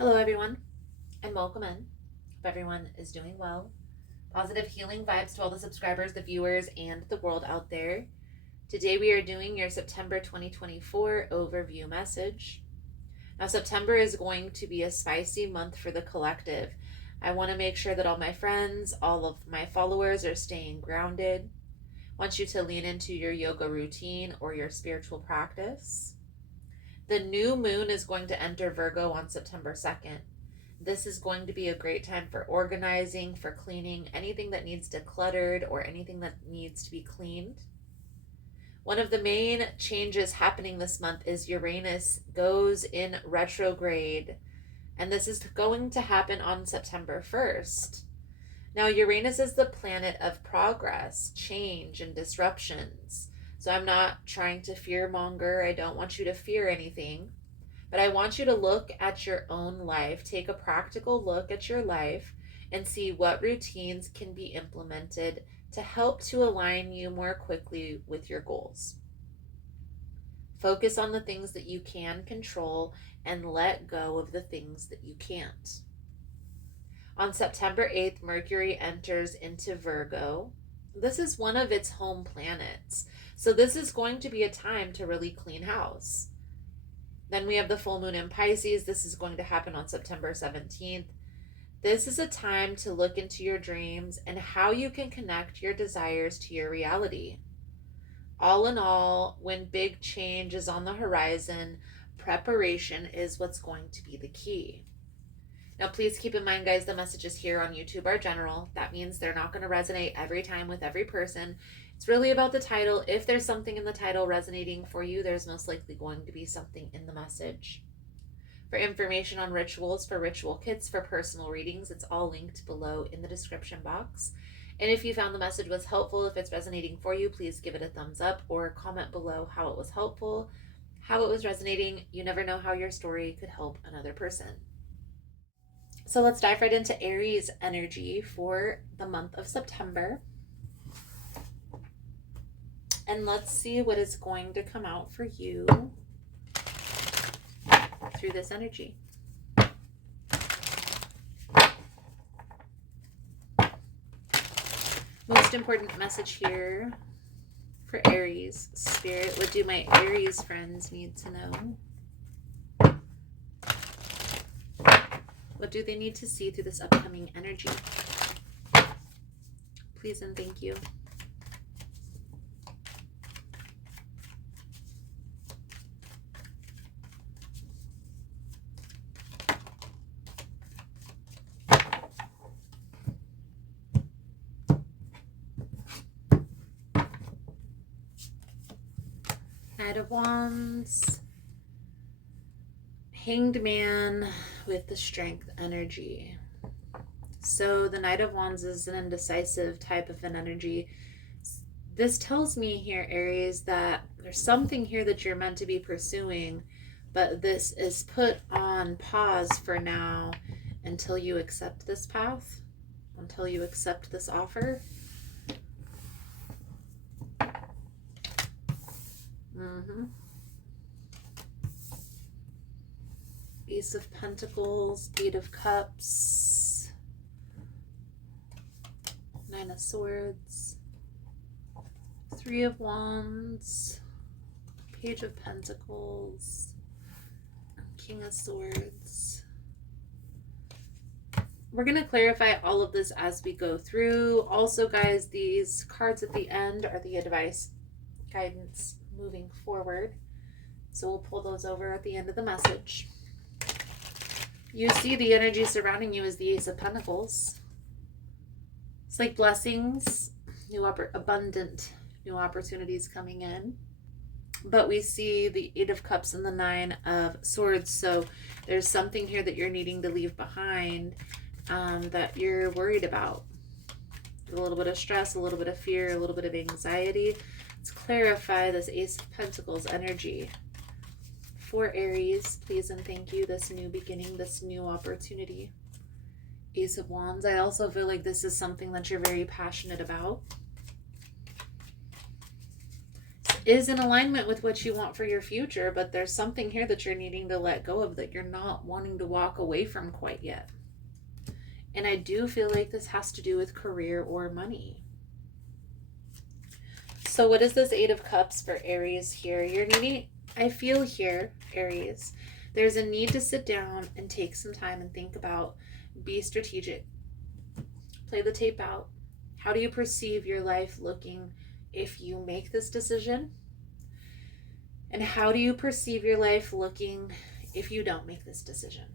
Hello, everyone, and welcome in. Hope everyone is doing well. Positive healing vibes to all the subscribers, the viewers, and the world out there. Today, we are doing your September 2024 overview message. Now, September is going to be a spicy month for the collective. I want to make sure that all my friends, all of my followers are staying grounded. I want you to lean into your yoga routine or your spiritual practice. The new moon is going to enter Virgo on September 2nd. This is going to be a great time for organizing, for cleaning, anything that needs decluttered or anything that needs to be cleaned. One of the main changes happening this month is Uranus goes in retrograde, and this is going to happen on September 1st. Now, Uranus is the planet of progress, change, and disruptions. So I'm not trying to fearmonger. I don't want you to fear anything. But I want you to look at your own life, take a practical look at your life, and see what routines can be implemented to help to align you more quickly with your goals. Focus on the things that you can control and let go of the things that you can't. On September 8th, Mercury enters into Virgo. This is one of its home planets. So this is going to be a time to really clean house. Then we have the full moon in Pisces. This is going to happen on September 17th. This is a time to look into your dreams and how you can connect your desires to your reality. All in all, when big change is on the horizon, preparation is what's going to be the key. Now, please keep in mind, guys, the messages here on YouTube are general. That means they're not going to resonate every time with every person. It's really about the title. If there's something in the title resonating for you, there's most likely going to be something in the message. For information on rituals, for ritual kits, for personal readings, it's all linked below in the description box. And if you found the message was helpful, if it's resonating for you, please give it a thumbs up or comment below how it was helpful, how it was resonating. You never know how your story could help another person. So let's dive right into Aries energy for the month of September. And let's see what is going to come out for you through this energy. Most important message here for Aries. Spirit, what do my Aries friends need to know? What do they need to see through this upcoming energy? Please and thank you. Knight of Wands. Hanged Man with the Strength energy. So the Knight of Wands is an indecisive type of an energy. This tells me here, Aries, that there's something here that you're meant to be pursuing, but this is put on pause for now until you accept this path, until you accept this offer. Ace of Pentacles, Eight of Cups, Nine of Swords, Three of Wands, Page of Pentacles, King of Swords. We're going to clarify all of this as we go through. Also, guys, these cards at the end are the advice, guidance moving forward. So we'll pull those over at the end of the message. You see the energy surrounding you is the Ace of Pentacles. It's like blessings, abundant new opportunities coming in. But we see the Eight of Cups and the Nine of Swords. So there's something here that you're needing to leave behind that you're worried about. A little bit of stress, a little bit of fear, a little bit of anxiety. Let's clarify this Ace of Pentacles energy. For Aries, please and thank you, this new beginning, this new opportunity. Ace of Wands, I also feel like this is something that you're very passionate about. is in alignment with what you want for your future, but there's something here that you're needing to let go of, that you're not wanting to walk away from quite yet. And I do feel like this has to do with career or money. So what is this Eight of Cups for Aries here? You're needing, I feel here, Aries, there's a need to sit down and take some time and think about, be strategic, play the tape out. How do you perceive your life looking if you make this decision? And how do you perceive your life looking if you don't make this decision?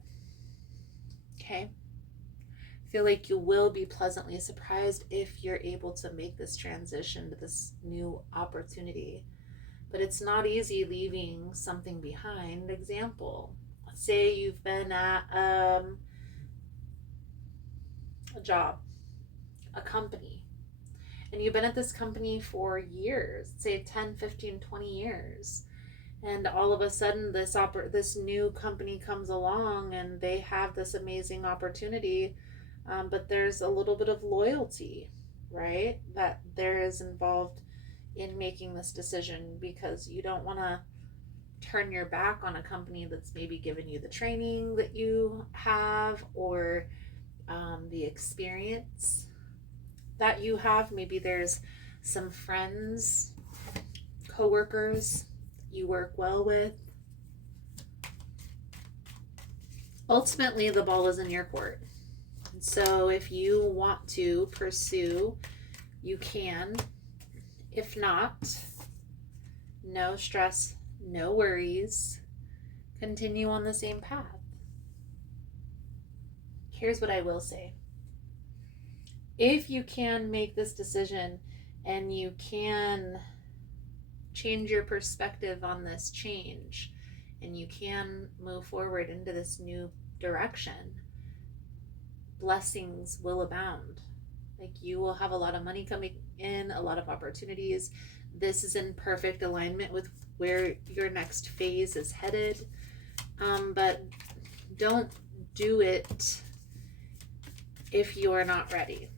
Okay? I feel like you will be pleasantly surprised if you're able to make this transition to this new opportunity. But it's not easy leaving something behind. Example, let's say you've been at a job, a company, and you've been at this company for years, say 10, 15, 20 years. And all of a sudden this new company comes along and they have this amazing opportunity, but there's a little bit of loyalty, right, that there is involved in making this decision, because you don't want to turn your back on a company that's maybe given you the training that you have, or the experience that you have. Maybe there's some friends, coworkers you work well with. Ultimately, the ball is in your court. So if you want to pursue, you can. If not, no stress, no worries. Continue on the same path. Here's what I will say. If you can make this decision and you can change your perspective on this change, and you can move forward into this new direction, blessings will abound. Like, you will have a lot of money coming in, a lot of opportunities. This is in perfect alignment with where your next phase is headed. But don't do it if you're not ready.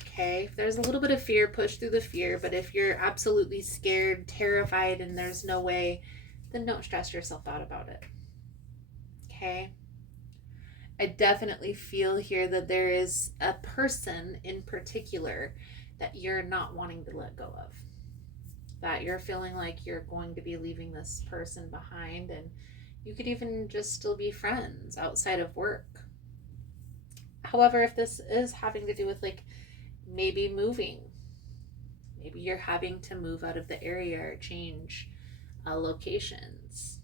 Okay, if there's a little bit of fear, push through the fear. But if you're absolutely scared, terrified, and there's no way, then don't stress yourself out about it. Okay, I definitely feel here that there is a person in particular that you're not wanting to let go of, that you're feeling like you're going to be leaving this person behind, and you could even just still be friends outside of work. However, if this is having to do with, like, maybe moving, maybe you're having to move out of the area or change locations,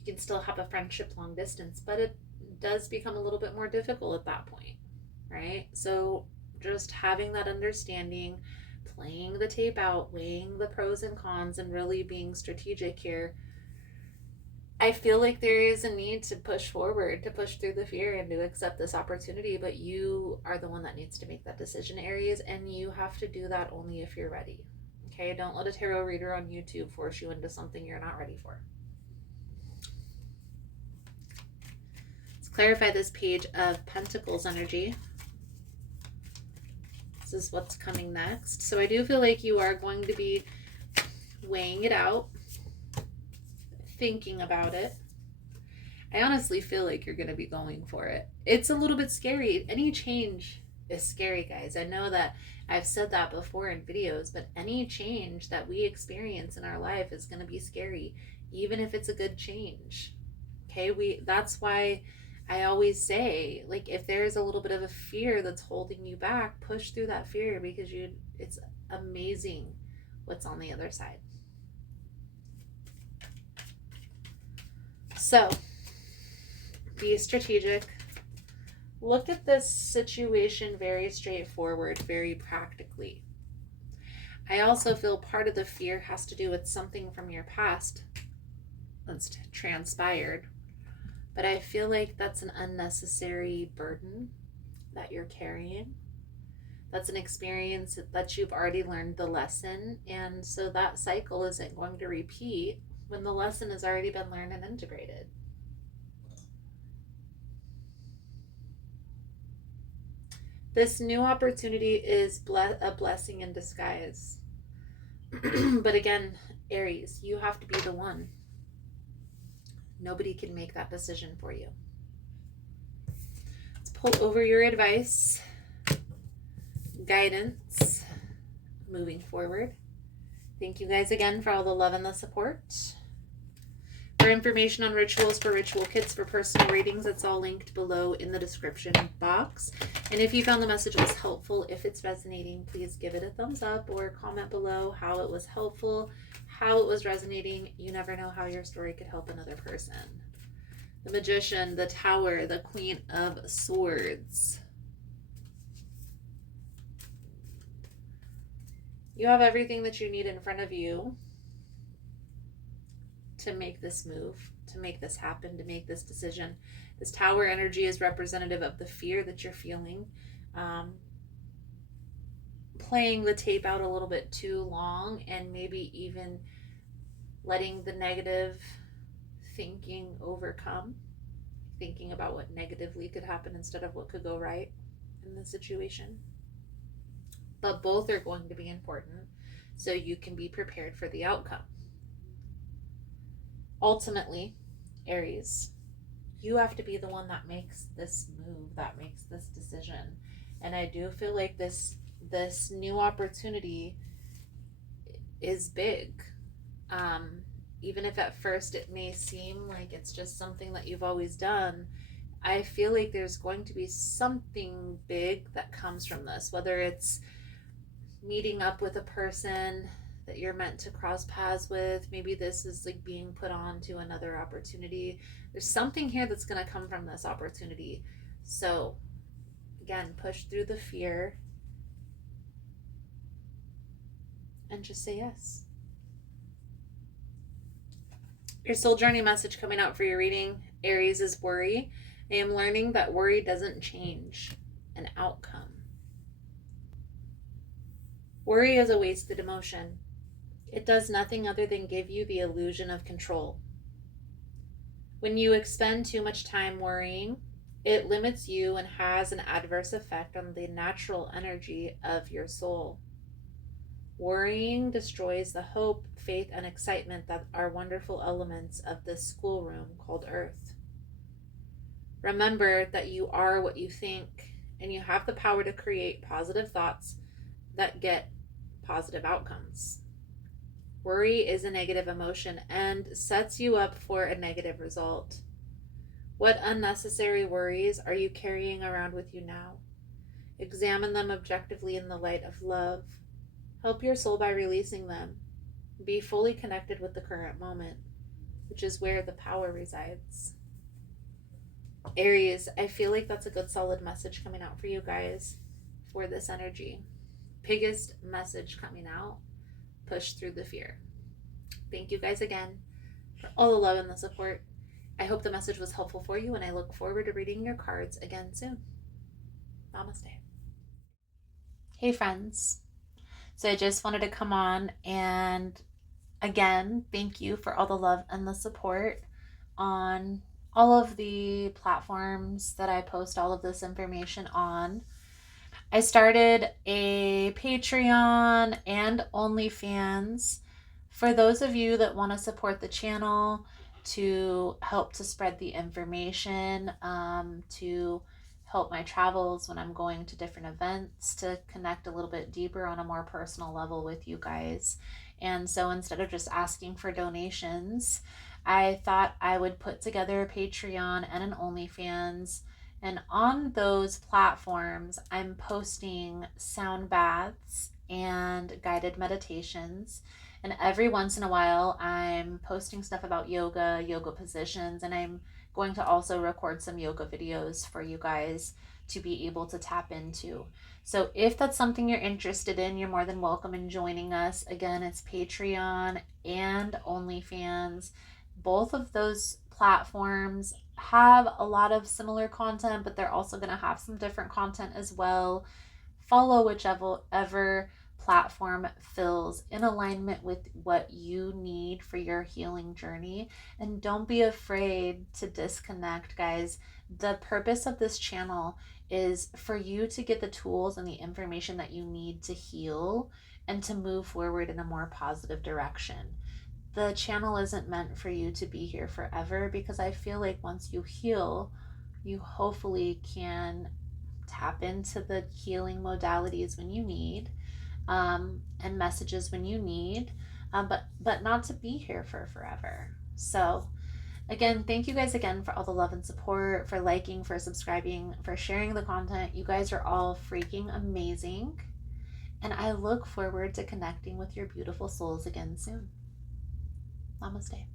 you can still have a friendship long distance, but it does become a little bit more difficult at that point, right? So just having that understanding, playing the tape out, weighing the pros and cons, and really being strategic here. I feel like there is a need to push forward, to push through the fear and to accept this opportunity, but you are the one that needs to make that decision, Aries, and you have to do that only if you're ready. Okay, don't let a tarot reader on YouTube force you into something you're not ready for. Let's clarify this Page of Pentacles energy. This is what's coming next. So I do feel like you are going to be weighing it out, thinking about it. I honestly feel like you're going to be going for it. It's a little bit scary. Any change is scary, guys. I know that I've said that before in videos, but any change that we experience in our life is going to be scary, even if it's a good change. Okay, that's why I always say, like, if there's a little bit of a fear that's holding you back, push through that fear, because it's amazing what's on the other side. So, be strategic. Look at this situation very straightforward, very practically. I also feel part of the fear has to do with something from your past that's transpired. But I feel like that's an unnecessary burden that you're carrying. That's an experience that you've already learned the lesson. And so that cycle isn't going to repeat when the lesson has already been learned and integrated. This new opportunity is a blessing in disguise. But again, Aries, you have to be the one. Nobody can make that decision for you. Let's pull over your advice, guidance, moving forward. Thank you guys again for all the love and the support. For information on rituals for ritual kits for personal readings, it's all linked below in the description box. And if you found the message was helpful, if it's resonating, please give it a thumbs up or comment below how it was helpful, how it was resonating. You never know how your story could help another person. The Magician, the Tower, the Queen of Swords. You have everything that you need in front of you to make this move, to make this happen, to make this decision. This Tower energy is representative of the fear that you're feeling. Playing the tape out a little bit too long, and maybe even letting the negative thinking overcome, thinking about what negatively could happen instead of what could go right in the situation. But both are going to be important so you can be prepared for the outcome. Ultimately, Aries, you have to be the one that makes this move, that makes this decision. And I do feel like this new opportunity is big. Even if at first it may seem like it's just something that you've always done, I feel like there's going to be something big that comes from this, whether it's meeting up with a person that you're meant to cross paths with. Maybe this is like being put on to another opportunity. There's something here that's going to come from this opportunity. So again, push through the fear and just say yes. Your soul journey message coming out for your reading, Aries, is worry. I am learning that worry doesn't change an outcome. Worry is a wasted emotion. It does nothing other than give you the illusion of control. When you expend too much time worrying, it limits you and has an adverse effect on the natural energy of your soul. Worrying destroys the hope, faith, and excitement that are wonderful elements of this schoolroom called Earth. Remember that you are what you think, and you have the power to create positive thoughts that get positive outcomes. Worry is a negative emotion and sets you up for a negative result. What unnecessary worries are you carrying around with you now? Examine them objectively in the light of love. Help your soul by releasing them. Be fully connected with the current moment, which is where the power resides. Aries, I feel like that's a good solid message coming out for you guys for this energy. Biggest message coming out, push through the fear. Thank you guys again for all the love and the support. I hope the message was helpful for you, and I look forward to reading your cards again soon. Namaste. Hey friends. So I just wanted to come on and again, thank you for all the love and the support on all of the platforms that I post all of this information on. I started a Patreon and OnlyFans for those of you that want to support the channel, to help to spread the information, to help my travels when I'm going to different events, to connect a little bit deeper on a more personal level with you guys. And so instead of just asking for donations, I thought I would put together a Patreon and an OnlyFans. And on those platforms, I'm posting sound baths and guided meditations. And every once in a while, I'm posting stuff about yoga positions, and I'm going to also record some yoga videos for you guys to be able to tap into. So if that's something you're interested in, you're more than welcome in joining us. Again, it's Patreon and OnlyFans. Both of those platforms have a lot of similar content, but they're also going to have some different content as well. Follow whichever platform feels in alignment with what you need for your healing journey. And don't be afraid to disconnect, guys. The purpose of this channel is for you to get the tools and the information that you need to heal and to move forward in a more positive direction. The channel isn't meant for you to be here forever, because I feel like once you heal, you hopefully can tap into the healing modalities when you need, and messages when you need, but not to be here for forever. So again, thank you guys again for all the love and support, for liking, for subscribing, for sharing the content. You guys are all freaking amazing. And I look forward to connecting with your beautiful souls again soon. Namaste.